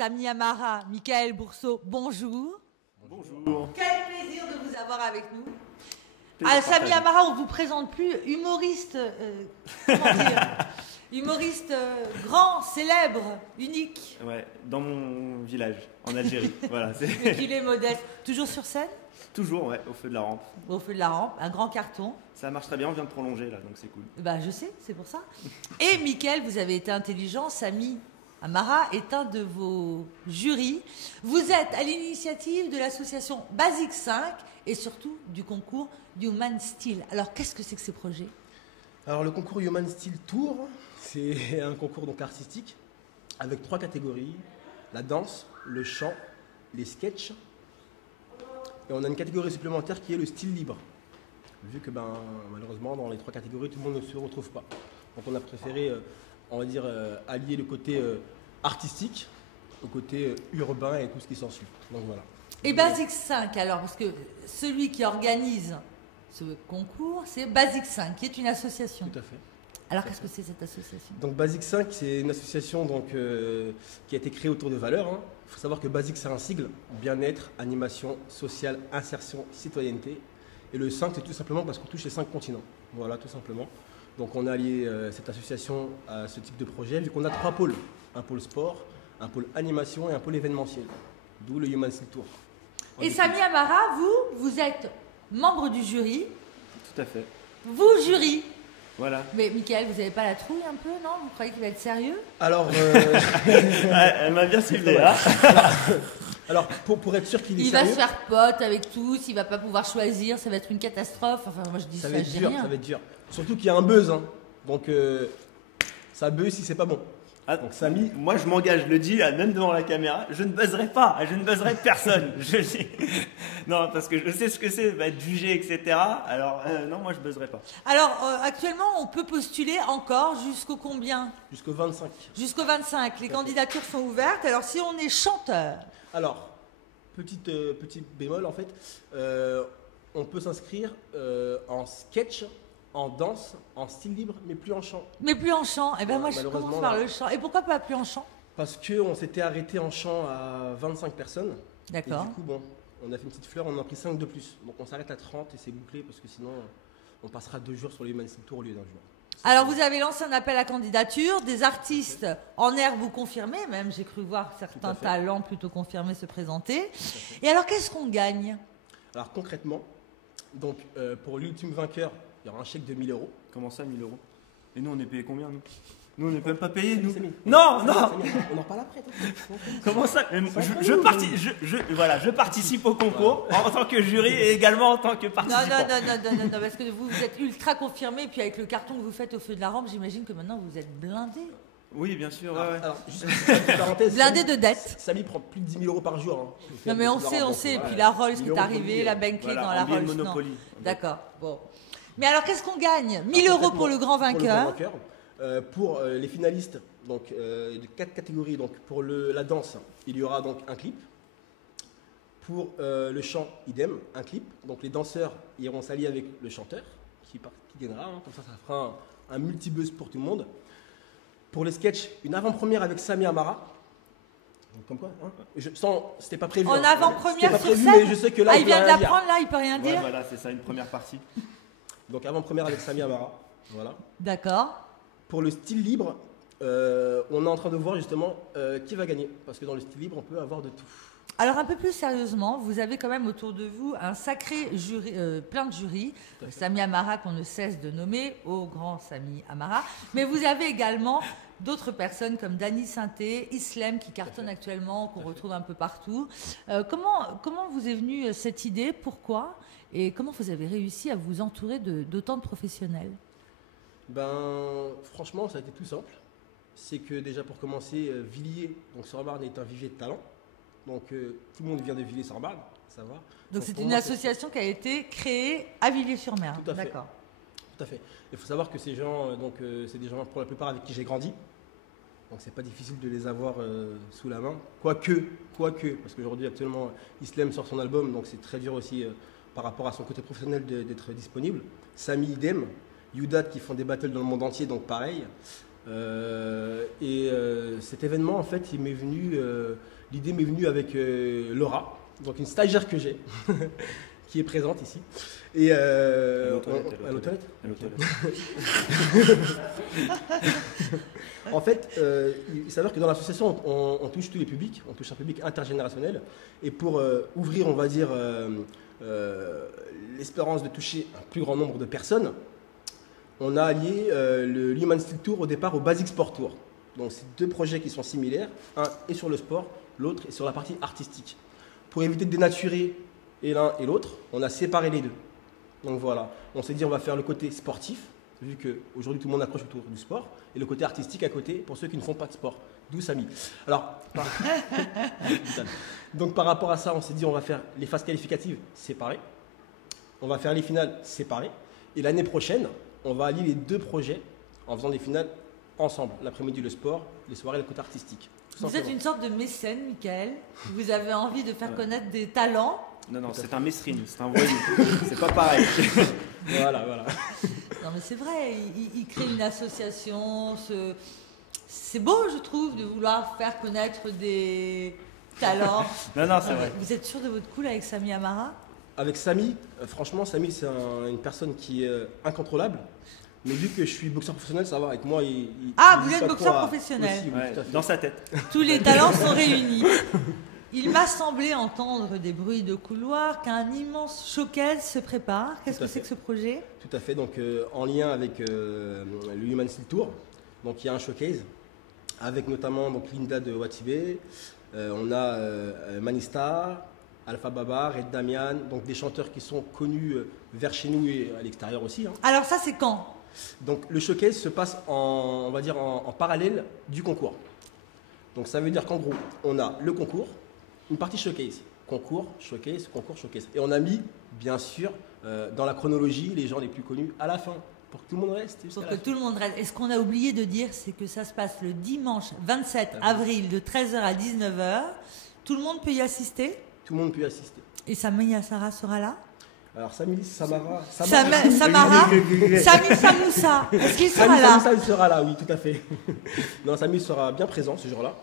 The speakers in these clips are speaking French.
Samy Amara, Michael Bourseau, bonjour. Bonjour. Quel plaisir de vous avoir avec nous. Samy Amara, on ne vous présente plus, humoriste, comment dire, humoriste grand, célèbre, unique. Ouais, dans mon village, en Algérie. Voilà. Mais qu'il est modeste. Toujours sur scène? Toujours, ouais, au feu de la rampe. Au feu de la rampe, un grand carton. Ça marche très bien, on vient de prolonger là, donc c'est cool. Bah, je sais, c'est pour ça. Et Michael, vous avez été intelligent, Samy Amara est un de vos jurys. Vous êtes à l'initiative de l'association Basic 5 et surtout du concours Human Style. Alors, qu'est-ce que c'est que ce projet? Alors, le concours Human Style Tour, c'est un concours donc artistique avec 3 catégories: la danse, le chant, les sketchs. Et on a une catégorie supplémentaire qui est le style libre. Vu que malheureusement, dans les 3 catégories, tout le monde ne se retrouve pas. Donc on a préféré, on va dire, allier le côté artistique au côté urbain et tout ce qui s'ensuit. Donc voilà. Et Basic 5 alors, parce que celui qui organise ce concours, c'est Basic 5, qui est une association. Tout à fait. Alors qu'est-ce que c'est cette association? Donc Basic 5, c'est une association donc, qui a été créée autour de valeurs. Il faut savoir que Basic, c'est un sigle: bien-être, animation, sociale, insertion, citoyenneté. Et le 5, c'est tout simplement parce qu'on touche les 5 continents. Voilà, tout simplement. Donc on a allié cette association à ce type de projet, vu qu'on a 3 pôles. Un pôle sport, un pôle animation et un pôle événementiel. D'où le Human Style Tour. Et Samy Amara, vous êtes membre du jury. Tout à fait. Vous, jury. Voilà. Mais Michael, vous n'avez pas la trouille un peu, non? Vous croyez qu'il va être sérieux? Alors, Elle m'a bien ciblé, hein. Alors, pour être sûr qu'il est il sérieux, va se faire pote avec tous, il va pas pouvoir choisir, ça va être une catastrophe. Enfin, moi je dis ça, ça va être je dis dur, rien. ça va être dur. Surtout qu'il y a un buzz, donc ça buzz si c'est pas bon. Ah, Donc Samy, moi je m'engage, je le dis, même devant la caméra, je ne buzzerai pas, je ne buzzerai personne. Non, parce que je sais ce que c'est, va être jugé, etc. Alors non, moi je buzzerai pas. Alors actuellement, on peut postuler encore jusqu'au combien? jusqu'au 25. Jusqu'au 25. Les candidatures sont ouvertes. Alors si on est chanteur, Alors, petit bémol en fait, on peut s'inscrire en sketch, en danse, en style libre, mais plus en chant. mais plus en chant, eh ben moi je Malheureusement, commence par là. le chant. Et pourquoi pas plus en chant? Parce qu'on s'était arrêté en chant à 25 personnes. D'accord. Et du coup, bon, on a fait une petite fleur, on en a pris 5 de plus. Donc on s'arrête à 30 et c'est bouclé parce que sinon, on passera 2 jours sur le Human Style Tour au lieu d'un jour. Alors vous avez lancé un appel à candidature, des artistes en air vous confirmez, même j'ai cru voir certains fait. talents plutôt confirmés se présenter. Et alors qu'est-ce qu'on gagne? Alors concrètement, donc, pour l'ultime vainqueur, il y aura un chèque de 1000 euros. Comment ça, 1000 euros? Et nous on est payé combien, nous? Nous on n'est même pas payés, nous. Samy, Non, Samy, non. Samy, on en parle après. Comment ça? Voilà, je participe au concours en tant que jury et également en tant que Non, participant. non, parce que vous êtes ultra confirmé, puis avec le carton que vous faites au feu de la rampe, j'imagine que maintenant vous êtes blindé. Oui, bien sûr, ouais. Alors, juste une petite parenthèse, Blindé Samy- de dettes. Samy prend plus de 10 000 euros par jour. Non mais on sait, et puis la Rolls qui est arrivée, la Bentley Voilà, dans la en billet de Rolls. Non. Monopoly. D'accord, bon. Mais alors qu'est-ce qu'on gagne? 1000 euros pour le grand vainqueur. Pour les finalistes, donc de 4 catégories. Donc pour la danse, il y aura donc un clip. Pour le chant, idem, un clip. Donc les danseurs iront s'allier avec le chanteur qui gagnera. Comme ça fera un multi-buzz pour tout le monde. Pour les sketchs, une avant-première avec Samy Amara. Donc, comme quoi, c'était pas prévu. En C'était avant-première pas sur prévu, scène. mais je sais que là, Ah, il il peut vient de rien dire. l'apprendre là, il peut rien Ouais, dire. voilà, c'est ça, une première partie. Donc avant-première avec Samy Amara. Voilà. D'accord. Pour le style libre, on est en train de voir justement qui va gagner. Parce que dans le style libre, on peut avoir de tout. Alors un peu plus sérieusement, vous avez quand même autour de vous un sacré jury, plein de jurys. Samy Amara qu'on ne cesse de nommer, au grand Samy Amara. Mais vous avez également d'autres personnes comme Dany Sainté, Islem qui cartonne actuellement, qu'on retrouve un peu partout. Comment vous est venue cette idée? Pourquoi? Et comment vous avez réussi à vous entourer d'autant de professionnels? Franchement, ça a été tout simple. C'est que déjà pour commencer, Villiers, donc sur Marne, est un vivier de talent. Donc tout le monde vient de Villiers-sur-Marne, ça va. Donc c'est pour une moi, association qui a été créée à Villiers-sur-Mer. Tout à fait. D'accord. Tout à fait. Il faut savoir que ces gens, c'est des gens pour la plupart avec qui j'ai grandi. Donc c'est pas difficile de les avoir sous la main. Quoique, parce qu'aujourd'hui actuellement, Islem sort son album, donc c'est très dur aussi par rapport à son côté professionnel d'être disponible. Samy idem, Youdat qui font des battles dans le monde entier, donc pareil. Cet événement, en fait, l'idée m'est venue avec Laura, donc une stagiaire que j'ai, qui est présente ici. Et Elle est aux toilettes. Elle est aux toilettes. En fait, il s'avère que dans l'association, on touche tous les publics, on touche un public intergénérationnel. Et pour ouvrir, on va dire, l'espérance de toucher un plus grand nombre de personnes, on a allié le Human Steel Tour au départ au Basic Sport Tour. Donc c'est deux projets qui sont similaires, un est sur le sport, l'autre est sur la partie artistique. Pour éviter de dénaturer et l'un et l'autre, on a séparé les deux. Donc voilà, on s'est dit on va faire le côté sportif, vu qu'aujourd'hui tout le monde accroche autour du sport, et le côté artistique à côté pour ceux qui ne font pas de sport, d'où Samy. Alors, donc par rapport à ça, on s'est dit on va faire les phases qualificatives séparées, on va faire les finales séparées, et l'année prochaine, on va allier les deux projets en faisant des finales ensemble, l'après-midi le sport, les soirées le côté artistique. Vous êtes une sorte de mécène, Michael. Vous avez envie de faire connaître des talents. Non, c'est un mesrine, c'est un voyou. C'est pas pareil. Voilà. Non, mais c'est vrai, il crée une association. C'est beau, je trouve, de vouloir faire connaître des talents. Non, c'est vrai. Vous êtes sûr de votre cool avec Samy Amara? Avec Samy, franchement, Samy, c'est une personne qui est incontrôlable. Mais vu que je suis boxeur professionnel, ça va. Avec moi, vous êtes boxeur professionnel aussi, oui, tout à fait. Dans sa tête. Tous les talents sont réunis. Il m'a semblé entendre des bruits de couloir, qu'un immense showcase se prépare. Qu'est-ce que c'est que ce projet? Tout à fait. Donc, en lien avec le Human Steel Tour, donc il y a un showcase avec notamment donc Linda de Watibé. On a Manista, Alpha Baba, Red Damian, donc des chanteurs qui sont connus vers chez nous et à l'extérieur aussi. Hein. Alors ça, c'est quand? Donc le showcase se passe on va dire en parallèle du concours. Donc ça veut dire qu'en gros, on a le concours, une partie showcase, concours, showcase, concours, showcase. Et on a mis, bien sûr, dans la chronologie, les gens les plus connus à la fin, pour que tout le monde reste. Pour que tout le monde reste. Et ce qu'on a oublié de dire, c'est que ça se passe le dimanche 27 avril de 13h à 19h. Tout le monde peut y assister? Tout le monde peut y assister. Et Samy Samoussa sera là? Alors Samy Samara, Samy Samoussa, est-ce qu'il sera là? Samy sera là, oui, tout à fait. Non, Samy sera bien présent ce jour-là.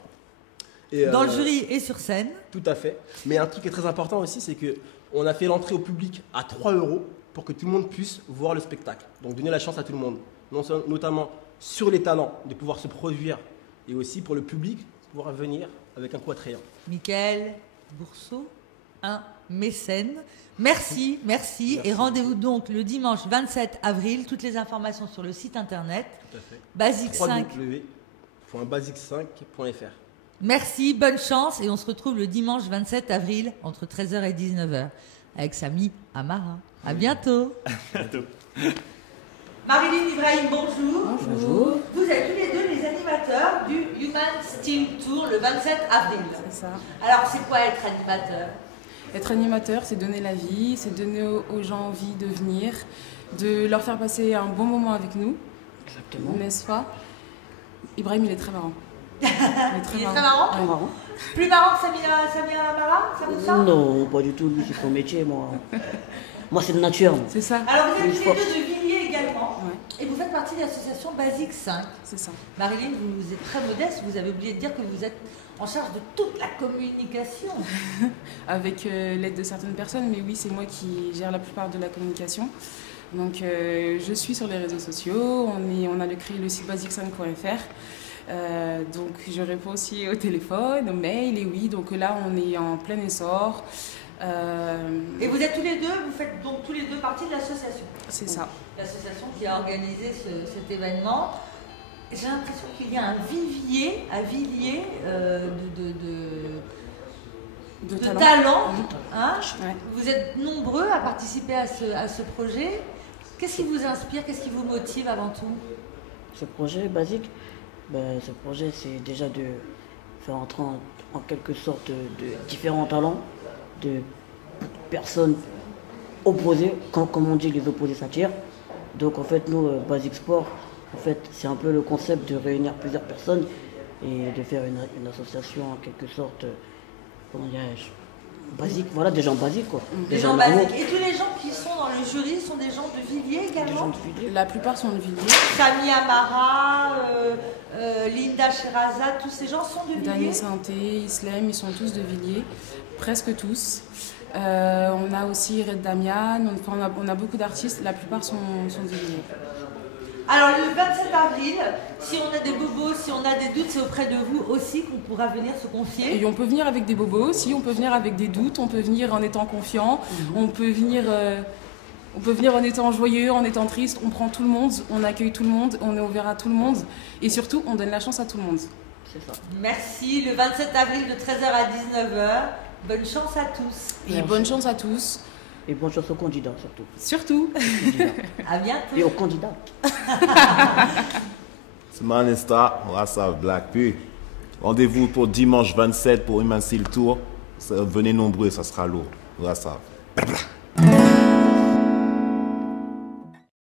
Et, dans le jury et sur scène. Tout à fait. Mais un truc qui est très important aussi, c'est qu'on a fait l'entrée au public à 3 € pour que tout le monde puisse voir le spectacle. Donc donner la chance à tout le monde, notamment sur les talents, de pouvoir se produire, et aussi pour le public, pouvoir venir avec un coup attrayant. Michael Bourseau, un mécène. Merci. Et rendez-vous donc le dimanche 27 avril. Toutes les informations sur le site internet. Tout à fait. Basic5. www.basic5.fr. Merci, bonne chance. Et on se retrouve le dimanche 27 avril entre 13h et 19h avec Samy Amara. À bientôt. À bientôt. Marilyn Ibrahim, bonjour. Bonjour. Vous êtes tous les deux les animateurs du Human Steel Tour le 27 avril. C'est ça. Alors, c'est quoi être animateur? Être animateur, c'est donner la vie, c'est donner aux gens envie de venir, de leur faire passer un bon moment avec nous. Exactement. N'est-ce pas? Ibrahim, il est très marrant. Il est très marrant. Ouais. Marrant. Plus marrant que Samy Amara, ça vous semble? Non, pas du tout. Lui, c'est son métier, moi. Moi, c'est de nature. C'est ça. Alors, vous êtes tous les Sport. deux de Villiers également. Ouais. Et vous faites partie de l'association Basic 5. C'est ça. Marilyn, vous êtes très modeste. Vous avez oublié de dire que vous êtes en charge de toute la communication. Avec l'aide de certaines personnes, mais oui, c'est moi qui gère la plupart de la communication. Donc, je suis sur les réseaux sociaux. On a créé le site basic5.fr. Donc, je réponds aussi au téléphone, aux mails. Et oui, donc là, on est en plein essor. Et vous êtes tous les deux, vous faites donc tous les deux partie de l'association. C'est ça. L'association qui a organisé cet événement. J'ai l'impression qu'il y a un vivier à Villiers de talents. Hein. Ouais. Vous êtes nombreux à participer à ce projet. Qu'est-ce qui vous inspire, qu'est-ce qui vous motive avant tout? Ce projet basique, ce projet, c'est déjà de faire entrer en quelque sorte de différents talents, de personnes opposées. Comme on dit, les opposés s'attirent. Donc en fait, nous, Basic Sport, en fait, c'est un peu le concept de réunir plusieurs personnes et de faire une association en quelque sorte, comment dirais-je, basique, voilà, des gens basiques quoi. Des gens basiques. Et tous les gens qui sont dans le jury sont des gens de Villiers également? La plupart sont de Villiers. Sami Amara, Linda Sherazade, tous ces gens sont de Villiers? Daniel Santé, Islem, ils sont tous de Villiers, presque tous. On a aussi Red Damian, on a beaucoup d'artistes, la plupart sont de Villiers. Alors le 27 avril, si on a des bobos, si on a des doutes, c'est auprès de vous aussi qu'on pourra venir se confier. Et on peut venir avec des bobos aussi, on peut venir avec des doutes, on peut venir en étant confiant, on peut venir en étant joyeux, en étant triste, on prend tout le monde, on accueille tout le monde, on est ouvert à tout le monde et surtout on donne la chance à tout le monde. C'est ça. Merci, le 27 avril de 13h à 19h. Bonne chance à tous. Et Merci. bonne chance à tous. Et bonne chance aux candidats surtout. Surtout. À bientôt. Et aux candidats. C'est Manesta, Rassa Black P. Rendez-vous pour dimanche 27 pour Human Steel Tour. Venez nombreux, ça sera lourd. Rassa.